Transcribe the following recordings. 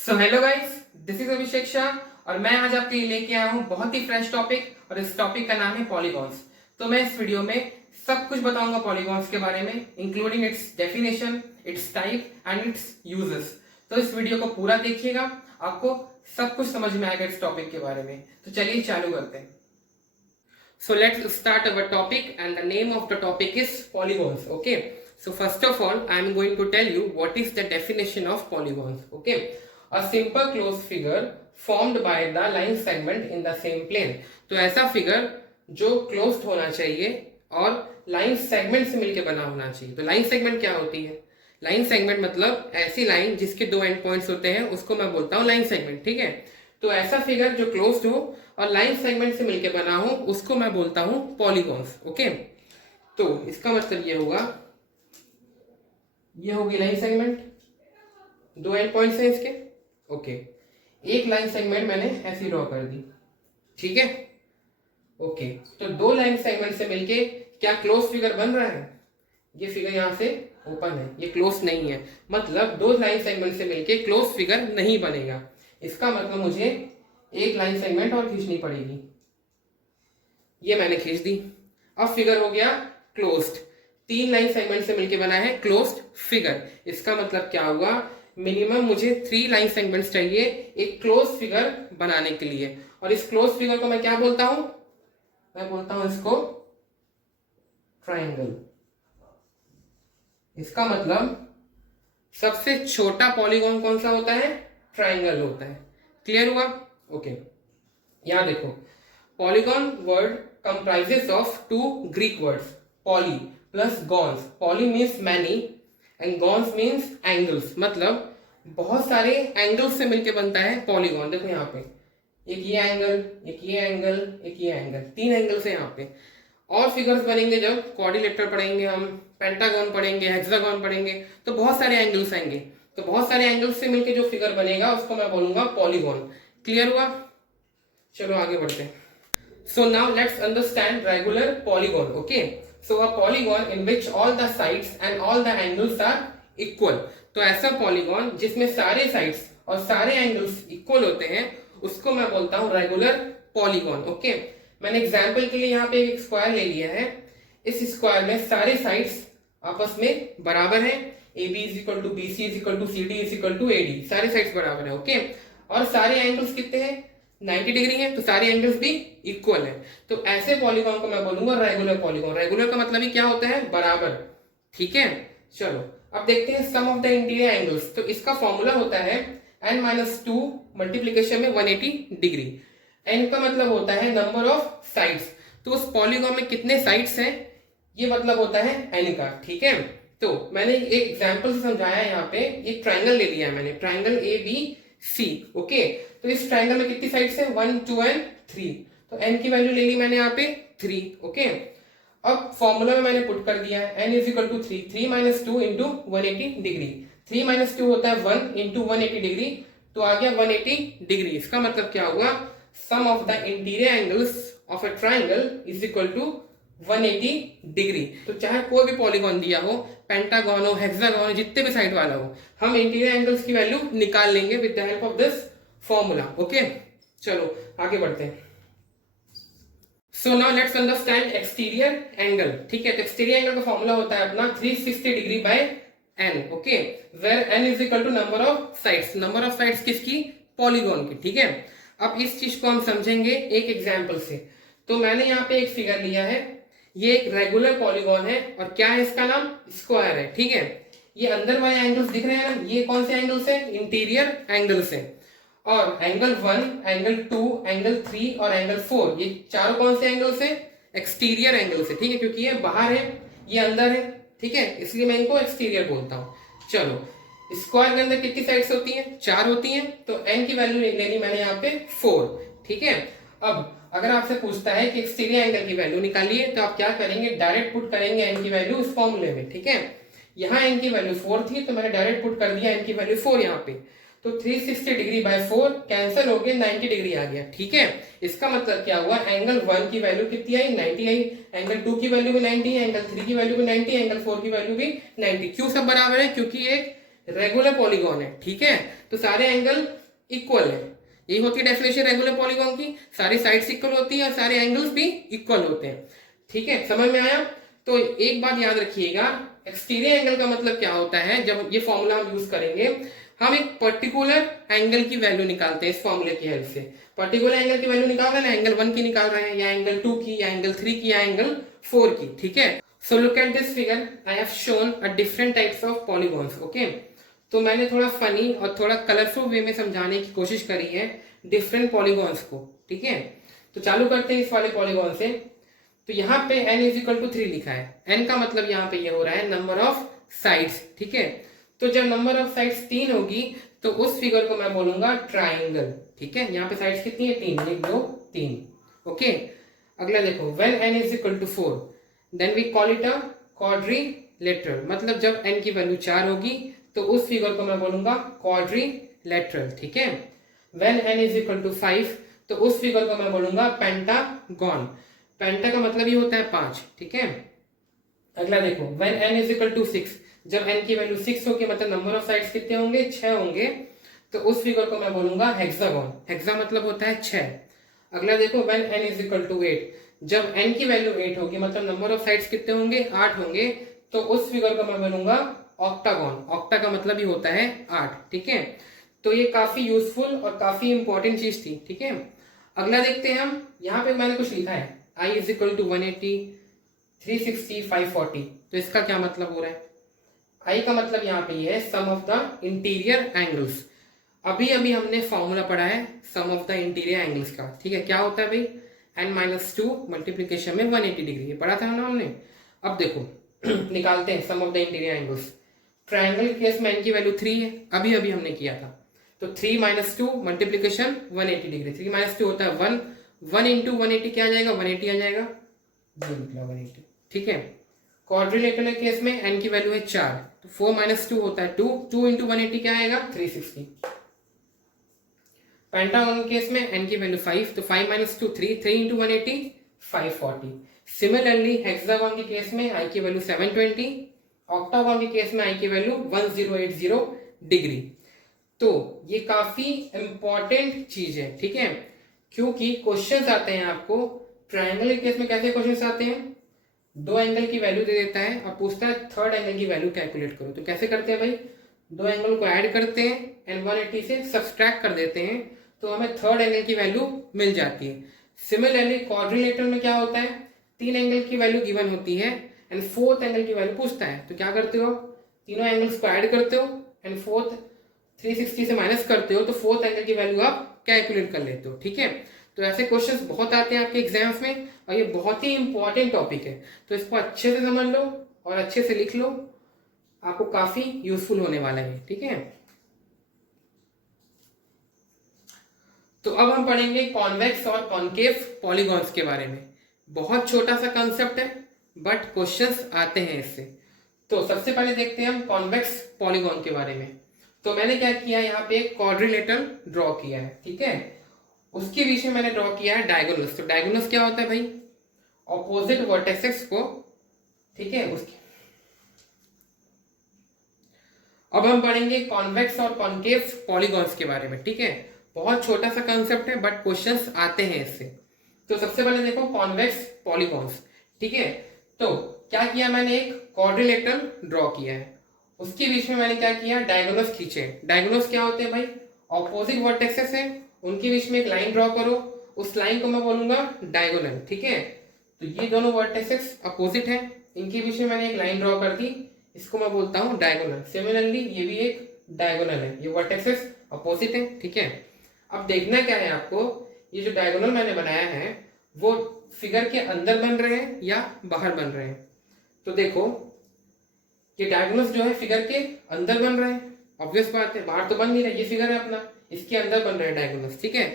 So hello guys, this is Abhishek Shah और मैं आज आपके लिए लेके आया हूँ बहुत ही फ्रेश टॉपिक और इस टॉपिक का नाम है पॉलीगॉन्स। तो मैं इस वीडियो में सब कुछ बताऊंगा पॉलीगॉन्स के बारे में, including it's definition, it's type and it's uses. तो इस वीडियो को पूरा देखिएगा, आपको सब कुछ समझ में आएगा इस टॉपिक के बारे में। तो चलिए चालू करते हैं। So let's start our topic and the name of the topic is polygons. Okay. So first of all, I am going to tell you what is the definition of polygons. Okay. A simple closed figure formed by the line segment in the same plane. तो ऐसा figure जो closed होना चाहिए और line segment से मिलकर बना होना चाहिए। तो लाइन सेगमेंट क्या होती है? लाइन सेगमेंट मतलब ऐसी लाइन जिसके दो एंड पॉइंट्स होते हैं, उसको मैं बोलता हूँ लाइन सेगमेंट। ठीक है। तो ऐसा फिगर जो क्लोज्ड हो और लाइन सेगमेंट से मिलकर बना हो, उसको मैं बोलता हूं पॉलीगॉन्स। ओके। तो इसका मतलब ये होगा, ये होगी लाइन सेगमेंट, दो एंड पॉइंट्स हैं इसके। ओके। एक लाइन सेगमेंट मैंने ऐसी ड्रॉ कर दी। ठीक है। ओके। तो दो लाइन सेगमेंट से मिलके क्या क्लोज फिगर बन रहा है? ये फिगर यहां से ओपन है, ये क्लोज नहीं है, मतलब दो लाइन सेगमेंट से मिलके क्लोज फिगर नहीं बनेगा। इसका मतलब मुझे एक लाइन सेगमेंट और खींचनी पड़ेगी। ये मैंने खींच दी, अब फिगर हो गया क्लोज्ड। तीन लाइन सेगमेंट से मिलके बना है क्लोज्ड फिगर। इसका मतलब क्या हुआ? मिनिमम मुझे 3 लाइन सेगमेंट्स चाहिए एक क्लोज फिगर बनाने के लिए। और इस क्लोज फिगर को मैं क्या बोलता हूं? मैं बोलता हूं इसको ट्रायंगल। इसका मतलब सबसे छोटा पॉलीगॉन कौन सा होता है? ट्रायंगल होता है। क्लियर हुआ? ओके। यहां देखो, polygon word comprises of 2 Greek words, poly plus gones. Poly means many and gones means angles, मतलब बहुत सारे एंगल्स से मिलकर बनता है पॉलीगॉन। देखो यहाँ पे एक ये एंगल, एक ये एंगल, एक ये एंगल, 3 एंगल्स है यहाँ पे। और फिगर्स बनेंगे जब क्वाड्रिलेटरल पढ़ेंगे हम, पेंटागन पढ़ेंगे, हेक्सागन पढ़ेंगे, तो बहुत सारे एंगल्स आएंगे। तो बहुत सारे एंगल्स से मिलकर जो फिगर बनेगा उसको मैं बोलूंगा पॉलीगॉन। क्लियर हुआ? चलो आगे बढ़ते हैं। So now let's understand regular polygon. Okay. So a polygon in which all the sides and all the angles are equal. तो ऐसा पॉलीगॉन जिसमें सारे साइड्स और सारे एंगल्स इक्वल होते हैं, उसको मैं बोलता हूं रेगुलर पॉलीगॉन। ओके। मैंने एग्जांपल के लिए यहाँ पे एक स्क्वायर ले लिया है। इस स्क्वायर में सारे साइड्स आपस में बराबर हैं। AB is equal to BC is equal to CD is equal to AD, सारे साइड्स बराबर है। ओके। और सारे एंगल्स कितने हैं? 90 डिग्री है, तो सारे एंगल्स भी इक्वल है। तो ऐसे पॉलीगॉन को मैं बोलूंगा रेगुलर पॉलीगॉन। रेगुलर का मतलब ही क्या होता है? बराबर। ठीक है। चलो अब देखते हैं sum of the interior angles. तो इसका फॉर्मूला होता है n-2 मल्टीप्लीकेशन में 180 डिग्री। n का मतलब होता है नंबर ऑफ साइड्स। तो उस पॉलीगॉन में कितने साइड्स हैं, ये मतलब होता है n का। ठीक है। तो मैंने एक एग्जाम्पल से समझाया, यहाँ पे एक ट्राइंगल ले लिया है मैंने, ट्राइंगल ABC। ओके। तो इस ट्राइंगल में कितनी साइड्स है? 1, 2 एंड 3। तो n की वैल्यू ले ली मैंने यहाँ पे 3। ओके। अब फॉर्मूला में मैंने पुट कर दिया है n is equal to 3, 3 minus 2 into 180 degree. 3 minus 2 होता है 1 इंटू 180 डिग्री, तो आ गया 180 डिग्री। इसका मतलब क्या हुआ? Sum of the interior angles of a triangle is equal to 180 degree. तो चाहे कोई भी पॉलीगॉन दिया हो, पेंटागन हो, हेक्सागन हो, जितने भी साइड वाला हो, हम इंटीरियर एंगल्स की वैल्यू निकाल लेंगे with the help of this formula. Okay. चलो आगे बढ़ते हैं। So now let's understand exterior angle. ठीक है। तो एक्सटीरियर एंगल का फॉर्मूला होता है अपना 360 degree by n। Okay. Where n is equal to number of sides. Number of sides किसकी? पॉलीगॉन की। ठीक है। अब इस चीज को हम समझेंगे एक एग्जाम्पल से। तो मैंने यहाँ पे एक फिगर लिया है, ये एक रेगुलर पॉलीगॉन है और क्या है इसका नाम? स्क्वायर है। ठीक है। ये अंदर वाले एंगल्स दिख रहे हैं ना, ये कौन से एंगल्स हैं? इंटीरियर एंगल्स हैं। और एंगल 1, एंगल 2, एंगल 3 और एंगल 4, ये चारों कौन से एंगल्स हैं? एक्सटीरियर एंगल्स है। ठीक है। क्योंकि ये बाहर है, ये अंदर है। ठीक है। इसलिए मैं इनको एक्सटीरियर बोलता हूं। चलो स्क्वायर के अंदर कितनी साइड्स होती हैं? 4 होती हैं। तो n की वैल्यू लेनी मैंने यहाँ पे 4। ठीक है। अब अगर आपसे पूछता है कि एक्सटीरियर एंगल की वैल्यू निकालिए, तो आप क्या करेंगे? डायरेक्ट पुट करेंगे n की वैल्यू उस फॉर्मूले में। ठीक है। यहाँ n की वैल्यू 4 थी, तो मैंने डायरेक्ट पुट कर दिया n की वैल्यू 4 यहाँ पे। तो 360 डिग्री बाय 4 कैंसिल हो गया, 90 डिग्री आ गया। ठीक है। इसका मतलब क्या हुआ? एंगल 1 की वैल्यू कितनी आई? 90 आई। एंगल 2 की वैल्यू भी 90, एंगल 3 की वैल्यू भी 90, एंगल 4 की वैल्यू भी 90। क्यों सब बराबर है? क्योंकि एक रेगुलर पॉलीगॉन है। ठीक है। तो सारे एंगल इक्वल है। यही होती है डेफिनेशन रेगुलर पॉलीगॉन की, सारी साइड्स इक्वल होती है और सारे एंगल्स भी इक्वल होते हैं। ठीक है, समझ में आया? तो एक बात याद रखिएगा, एक्सटीरियर एंगल का मतलब क्या होता है, जब ये फॉर्मूला हम यूज करेंगे, हम एक पर्टिकुलर एंगल की वैल्यू निकालते हैं इस फॉर्मूले की हेल्प से। पर्टिकुलर एंगल की वैल्यू निकाल रहे हैं, एंगल 1 की निकाल रहे हैं, या एंगल 2 की, या एंगल 3 की, या एंगल 4 की। ठीक है, so look at this figure, I have shown a different types of polygons. Okay, तो मैंने थोड़ा फनी और थोड़ा कलरफुल वे में समझाने की कोशिश करी है डिफरेंट पॉलीगॉन्स को। ठीक है, तो चालू करते हैं इस वाले पॉलीगॉन से। तो यहाँ पे n इज इक्वल टू 3 लिखा है, n का मतलब यहाँ पे ये हो रहा है नंबर ऑफ साइड्स। ठीक है, तो जब नंबर ऑफ साइड्स 3 होगी तो उस फिगर को मैं बोलूंगा ट्राइंगल। ठीक है, यहाँ पे साइड्स कितनी है? 3, 1 2 3। ओके, अगला देखो, when n is equal to 4 then we call it a quadrilateral. मतलब जब n की वैल्यू 4 होगी तो उस फिगर को मैं बोलूंगा क्वाड्रिलेटरल। ठीक है, when n is equal to 5 तो उस फिगर को मैं बोलूंगा पेंटागॉन। पेंटा का मतलब ये होता है 5। ठीक है, अगला देखो, when n is equal to 6, जब n की वैल्यू 6 होगी मतलब नंबर ऑफ साइड्स कितने होंगे? 6 होंगे, तो उस फिगर को मैं बोलूंगा हेक्सागॉन। हेक्सा मतलब होता है 6। अगला देखो, when n is equal to 8, जब n की वैल्यू 8 होगी मतलब नंबर ऑफ साइड्स कितने होंगे? 8 होंगे, तो उस फिगर को मैं बोलूंगा ऑक्टागॉन। ऑक्टा का मतलब ही होता है 8। ठीक है, तो ये काफी यूजफुल और काफी इंपॉर्टेंट चीज थी। ठीक है, अगला देखते हैं हम। यहाँ पे मैंने कुछ लिखा है, i इज इक्वल टू 180, 360, 540। तो इसका क्या मतलब हो रहा है? i का मतलब यहाँ पे ये है सम ऑफ द इंटीरियर एंगल्स। अभी अभी हमने फॉर्मूला पढ़ा है सम ऑफ द इंटीरियर एंगल्स का। ठीक है, क्या होता है भाई? n-2 मल्टीप्लीकेशन में 180 डिग्री, ये पढ़ा था ना हमने। अब देखो निकालते हैं sum of the interior angles. Triangle के केस में n की वैल्यू 3 है, अभी अभी हमने किया था। तो 3 - 2 मल्टीप्लीकेशन 180 डिग्री, 3 - 2 होता है 1, 1 इंटू 180 क्या आ जाएगा? 180 आ जाएगा, जो निकला 180। ठीक है, क्वाड्रिलेटरल केस में n की वैल्यू है 4, तो 4 - 2 होता है 2, 2 इंटू 180 क्या आएगा? 360। पेंटागॉन केस में n की वैल्यू 5, तो 5 - 2 3, 3 इंटू 180 540। सिमिलरली हेक्सागॉन के केस में i की वैल्यू 720, ऑक्टागॉन के केस में i की वैल्यू 1080 डिग्री। तो ये काफी इंपॉर्टेंट चीज है। ठीक है, क्योंकि क्वेश्चंस आते हैं आपको ट्रायंगल के केस में। कैसे क्वेश्चंस आते हैं? 2 एंगल की वैल्यू दे देता है और पूछता है थर्ड एंगल की वैल्यू कैलकुलेट करो। तो कैसे करते हैं भाई? 2 एंगल को ऐड करते हैं एंड 180 से सब्सट्रैक्ट कर देते हैं, तो हमें थर्ड एंगल की वैल्यू मिल जाती है। सिमिलरली क्वाड्रिलेटरल में क्या होता है? 3 एंगल की वैल्यू गिवन होती है एंड फोर्थ एंगल की वैल्यू पूछता है। तो क्या करते हो? तीनों एंगल्स को ऐड करते हो एंड फोर्थ 360 से माइनस करते हो, तो फोर्थ एंगल की वैल्यू आप कैलकुलेट कर लेते हो। ठीक है, तो ऐसे क्वेश्चंस बहुत आते हैं आपके एग्जाम्स में और ये बहुत ही इंपॉर्टेंट टॉपिक है। तो इसको अच्छे से समझ लो और अच्छे से लिख लो, आपको काफी यूजफुल होने वाला है। ठीक है, तो अब हम पढ़ेंगे कॉन्वेक्स और कॉन्केव पॉलीगॉन्स के बारे में। बहुत छोटा सा कंसेप्ट है बट क्वेश्चंस आते हैं इससे। तो सबसे पहले देखते हैं हम कॉन्वेक्स पॉलीगॉन के बारे में। तो मैंने क्या किया, यहाँ पे एक क्वाड्रिलेटरल ड्रॉ किया है। ठीक है, उसके बीच में मैंने ड्रॉ किया है डायगोनल्स। तो डायगोनल्स क्या होता है भाई? ऑपोजिट वर्टेक्सेस को। ठीक है, उसके अब हम पढ़ेंगे कॉन्वेक्स और कॉन्केव पॉलीगॉन्स के बारे में। ठीक है, बहुत छोटा सा कंसेप्ट है बट क्वेश्चंस आते हैं इससे। तो सबसे पहले देखो कॉन्वेक्स पॉलीगॉन्स। ठीक है, तो क्या किया मैंने, एक क्वाड्रिलेटरल ड्रॉ किया है, उसके बीच में मैंने क्या किया, डायगोनल्स खींचे। डायगोनल्स क्या होते हैं भाई? ऑपोजिट वर्टेक्सेस है, उनके बीच में एक लाइन ड्रॉ करो, उस लाइन को मैं बोलूंगा डायगोनल। ठीक है, तो ये दोनों वर्टेक्सेस अपोजिट है, इनके बीच में मैंने एक लाइन ड्रॉ कर दी, इसको मैं बोलता हूं डायगोनल। सिमिलरली ये भी एक डायगोनल है, ये वर्टेक्सेस अपोजिट है। ठीक है, अब देखना क्या है आपको, ये जो डायगोनल मैंने बनाया है वो फिगर के अंदर बन रहे हैं या बाहर बन रहे हैं। तो देखो ये डायगोनल्स जो है फिगर के अंदर बन रहे हैं, ऑब्वियस बात है, बाहर तो बन नहीं रहे। ये फिगर है अपना, इसके अंदर बन रहे हैं डायगोनल्स। ठीक है,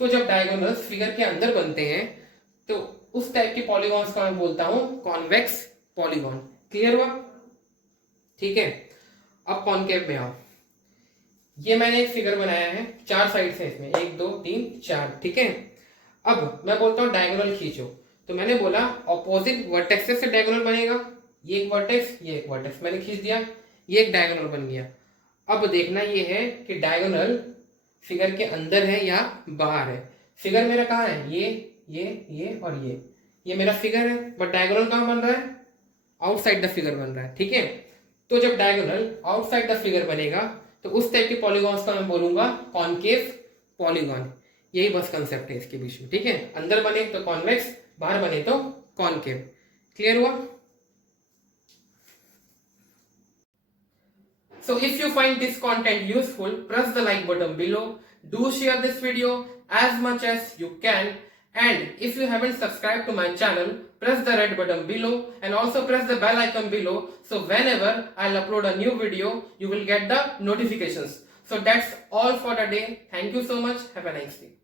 तो जब डायगोनल्स फिगर के अंदर बनते हैं तो उस टाइप के पॉलीगॉन्स का मैं बोलता हूं कॉन्वेक्स पॉलीगॉन। क्लियर हुआ? ठीक है, अब कॉन्केव में आओ। ये मैंने एक फिगर बनाया है, 4 साइड्स है इसमें, 1 2 3 4। ठीक है, अब मैं बोलता हूं डायगोनल खींचो। तो मैंने बोला ऑपोजिट वर्टेक्सेस से डायगोनल बनेगा, ये एक वर्टेक्स, ये एक वर्टेक्स, मैंने खींच दिया, ये एक डायगोनल बन गया। अब देखना ये है कि डायगोनल फिगर के अंदर है या बाहर है। फिगर मेरा कहाँ है, ये और ये मेरा फिगर है, बट डायगोनल कहाँ बन रहा है, आउटसाइड द फिगर बन रहा है। ठीक है, तो जब डायगोनल आउटसाइड द फिगर बनेगा तो उस टाइप के पॉलीगॉन्स का मैं बोलूंगा कॉनकेव पॉलीगॉन। यही बस कंसेप्ट है इसके बीच में। ठीक है, अंदर बने तो कॉन्वेक्स, बाहर बने तो कॉनकेव। क्लियर हुआ? So if you find this content useful, press the like button below. Do share this video as much as you can. And if you haven't subscribed to my channel, press the red button below and also press the bell icon below. So whenever I'll upload a new video, you will get the notifications. So that's all for the day. Thank you so much. Have a nice day.